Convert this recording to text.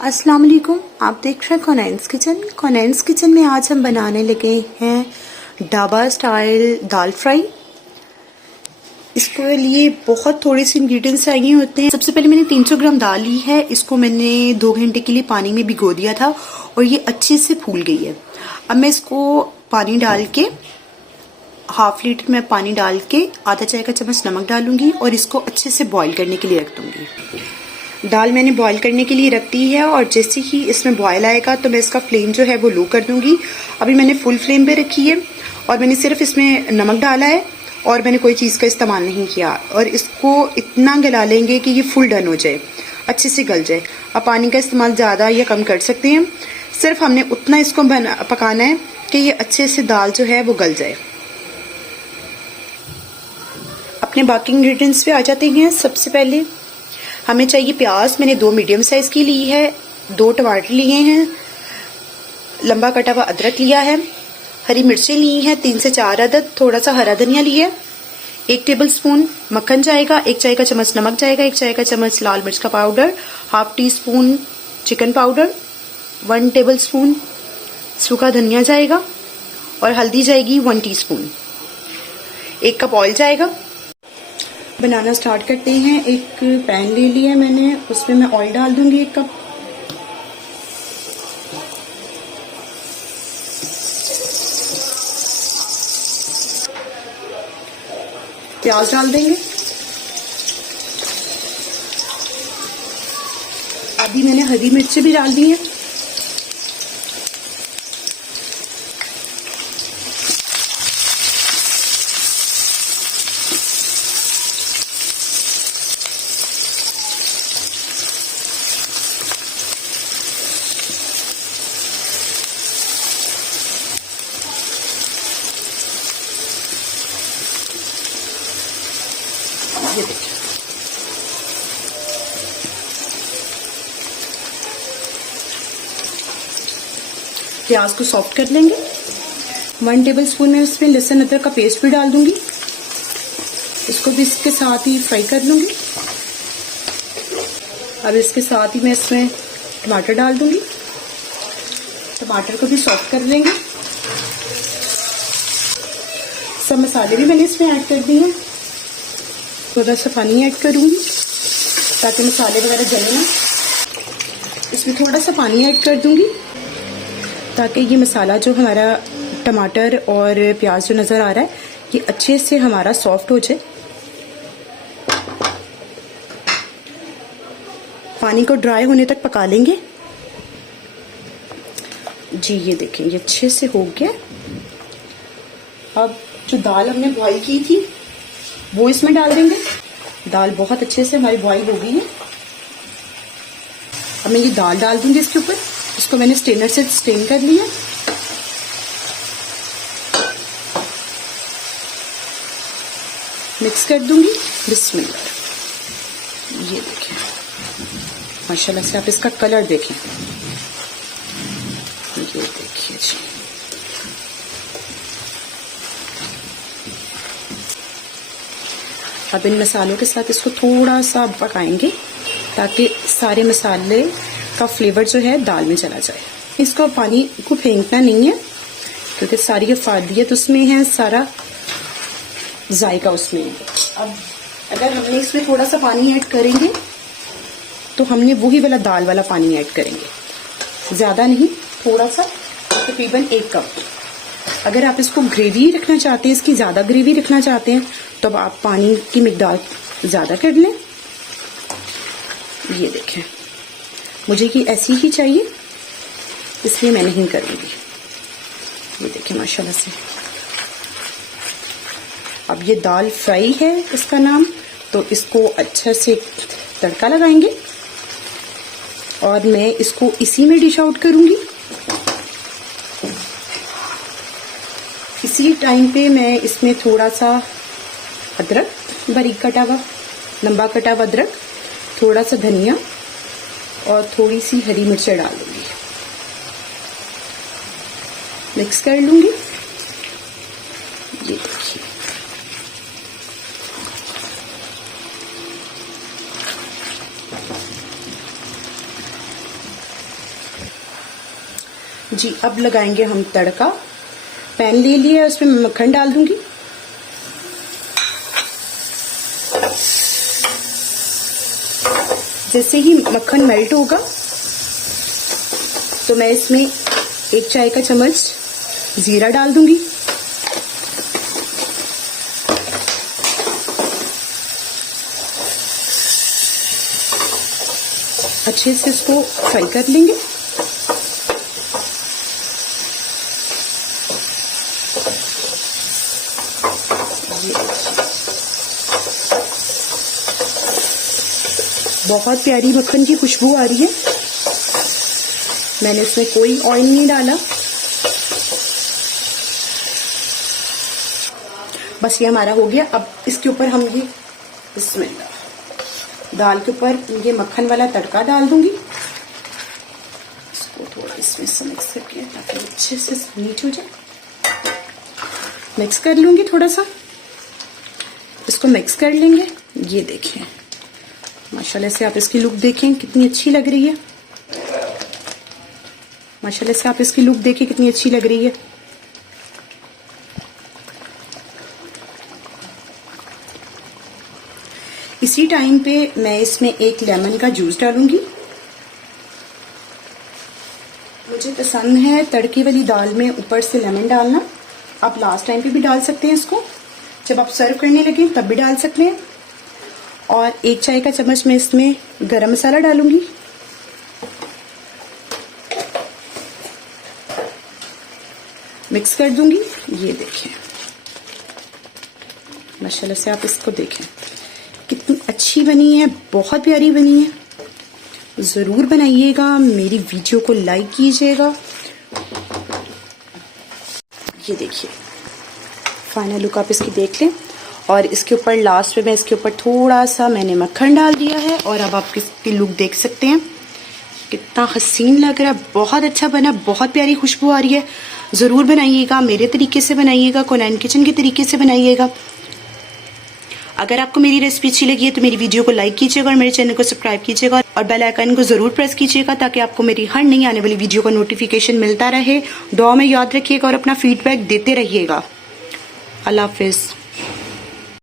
अस्सलाम वालेकुम। आप देख रहे हैं कॉनैंस किचन। कॉनैंस किचन में आज हम बनाने लगे हैं ढाबा स्टाइल दाल फ्राई। इसके लिए बहुत थोड़े से इंग्रेडिएंट्स चाहिए होते हैं। सबसे पहले मैंने 300 ग्राम दाल ली है। इसको मैंने 2 घंटे के लिए पानी में भिगो दिया था और ये अच्छे से फूल गई है। अब मैं इसको पानी डाल के हाफ लीटर में पानी डाल के आधा चाय का चम्मच नमक डालूंगी और इसको अच्छे से बॉईल करने के लिए रख दूंगी। दाल मैंने बॉईल करने के लिए रख दी है और जैसे ही इसमें बॉईल आएगा तो मैं इसका फ्लेम जो है वो लो कर दूंगी। अभी मैंने फुल फ्लेम पे रखी है और मैंने सिर्फ इसमें नमक डाला है और मैंने कोई चीज़ का इस्तेमाल नहीं किया। और इसको इतना गला लेंगे कि ये फुल डन हो जाए, अच्छे से गल जाए। अब पानी का इस्तेमाल ज़्यादा या कम कर सकते हैं, सिर्फ हमने उतना इसको पकाना है कि ये अच्छे से दाल जो है वो गल जाए। अपने बाकी इंग्रेडिएंट्स पे आ जाते हैं। सबसे पहले हमें चाहिए प्याज। मैंने 2 मीडियम साइज की ली है, 2 टमाटर लिए हैं, लंबा कटा हुआ अदरक लिया है, हरी मिर्चें ली हैं 3 से 4 अदद, थोड़ा सा हरा धनिया लिया है, 1 टेबलस्पून मक्खन जाएगा, 1 चाय का चम्मच नमक जाएगा, 1 चाय का चम्मच लाल मिर्च का powder, half tea spoon chicken powder, 1 tablespoon सूखा धनिया जाएगा और हल्दी जाएगी 1 टीस्पून, 1 कप ऑयल जाएगा। बनाना स्टार्ट करते हैं। एक पैन ले लिया मैंने, उसमें मैं ऑयल डाल दूंगी 1 कप। प्याज डाल देंगे। अभी मैंने हरी मिर्ची भी डाल दी है। ये देखिए, प्याज को सॉफ्ट कर लेंगे। 1 टेबलस्पून में इसमें लहसुन अदरक का पेस्ट भी डाल दूंगी। इसको भी इसके साथ ही फ्राई कर लूंगी। अब इसके साथ ही मैं इसमें टमाटर डाल दूंगी। टमाटर को भी सॉफ्ट कर लेंगे। सब मसाले भी मैंने इसमें ऐड कर दिए हैं। थोड़ा सा पानी ऐड करूंगी ताकि मसाले वगैरह जले ना। इसमें थोड़ा सा पानी ऐड कर दूंगी ताकि ये मसाला जो हमारा टमाटर और प्याज जो नज़र आ रहा है ये अच्छे से हमारा सॉफ्ट हो जाए। पानी को ड्राई होने तक पका लेंगे। जी ये देखें, ये अच्छे से हो गया। अब जो दाल हमने बॉईल की थी वो इसमें डाल देंगे। दाल बहुत अच्छे से हमारी बॉईल हो गई है। अब मैं ये दाल डाल दूंगी इसके ऊपर। इसको मैंने स्ट्रेनर से स्ट्रेन कर लिया। मिक्स कर दूंगी। बिस्मिल्लाह। ये देखें, माशाल्लाह से आप इसका कलर देखें। ये देखिए जी, अब इन मसालों के साथ इसको थोड़ा सा पकाएंगे ताकि सारे मसाले का फ्लेवर जो है दाल में चला जाए। इसको पानी को फेंकना नहीं है क्योंकि सारी अफादियत उसमें है, सारा जायका उसमें है। अब अगर हमने इसमें थोड़ा सा पानी ऐड करेंगे तो हमने वही वाला दाल वाला पानी ऐड करेंगे, ज़्यादा नहीं, थोड़ा सा, तकरीबन 1 कप। अगर आप इसको ग्रेवी रखना चाहते हैं, इसकी ज़्यादा ग्रेवी रखना चाहते हैं तो अब आप पानी की मिकदार ज़्यादा कर लें। ये देखें, मुझे कि ऐसी ही चाहिए इसलिए मैं नहीं करूँगी। ये देखें माशाल्लाह से। अब ये दाल फ्राई है इसका नाम, तो इसको अच्छा से तड़का लगाएंगे और मैं इसको इसी में डिश आउट करूँगी। इसी टाइम पे मैं इसमें थोड़ा सा अदरक, बारीक कटा हुआ, लंबा कटा हुआ अदरक, थोड़ा सा धनिया और थोड़ी सी हरी मिर्चें डाल दूंगी। मिक्स कर लूंगी। ये देखिए, जी अब लगाएंगे हम तड़का। पैन ले लिया, उसमें मैं मक्खन डाल दूंगी। जैसे ही मक्खन मेल्ट होगा तो मैं इसमें 1 चाय का चम्मच जीरा डाल दूंगी। अच्छे से इसको फ्राई कर लेंगे। बहुत प्यारी मक्खन की खुशबू आ रही है। मैंने इसमें कोई ऑयल नहीं डाला, बस ये हमारा हो गया। अब इसके ऊपर हम ये बिस्मिल्लाह दाल के ऊपर ये मक्खन वाला तड़का डाल दूंगी। इसको थोड़ा इसमें से मिक्स करके ताकि अच्छे से मीठ हो जाए। मिक्स कर लूंगी, थोड़ा सा इसको मिक्स कर लेंगे। ये देखें माशाल्लाह से आप इसकी लुक देखें कितनी अच्छी लग रही है। माशाल्लाह से आप इसकी लुक देखें कितनी अच्छी लग रही है। इसी टाइम पे मैं इसमें 1 लेमन का जूस डालूंगी। मुझे पसंद है तड़के वाली दाल में ऊपर से लेमन डालना। आप लास्ट टाइम पे भी डाल सकते हैं, इसको जब आप सर्व करने लगे तब भी डाल सकते हैं। और 1 चाय का चम्मच मैं इसमें गरम मसाला डालूंगी। मिक्स कर दूंगी। ये देखें माशाल्लाह से आप इसको देखें कितनी अच्छी बनी है, बहुत प्यारी बनी है। जरूर बनाइएगा, मेरी वीडियो को लाइक कीजिएगा। ये देखिए फाइनल लुक आप इसकी देख लें। और इसके ऊपर लास्ट में मैं इसके ऊपर थोड़ा सा मैंने मक्खन डाल दिया है। और अब आप इसकी लुक देख सकते हैं कितना हसीन लग रहा है। बहुत अच्छा बना, बहुत प्यारी खुशबू आ रही है। जरूर बनाइएगा, मेरे तरीके से बनाइएगा, कोनैन किचन के तरीके से बनाइएगा। अगर आपको मेरी रेसिपी अच्छी लगी है तो मेरी वीडियो को लाइक कीजिएगा और मेरे चैनल को सब्सक्राइब कीजिएगा और बेल आइकन को जरूर प्रेस कीजिएगा ताकि आपको मेरी हर नई आने वाली वीडियो का नोटिफिकेशन मिलता रहे। दुआ में याद रखिएगा और अपना फीडबैक देते रहिएगा। अल्लाह हाफिज।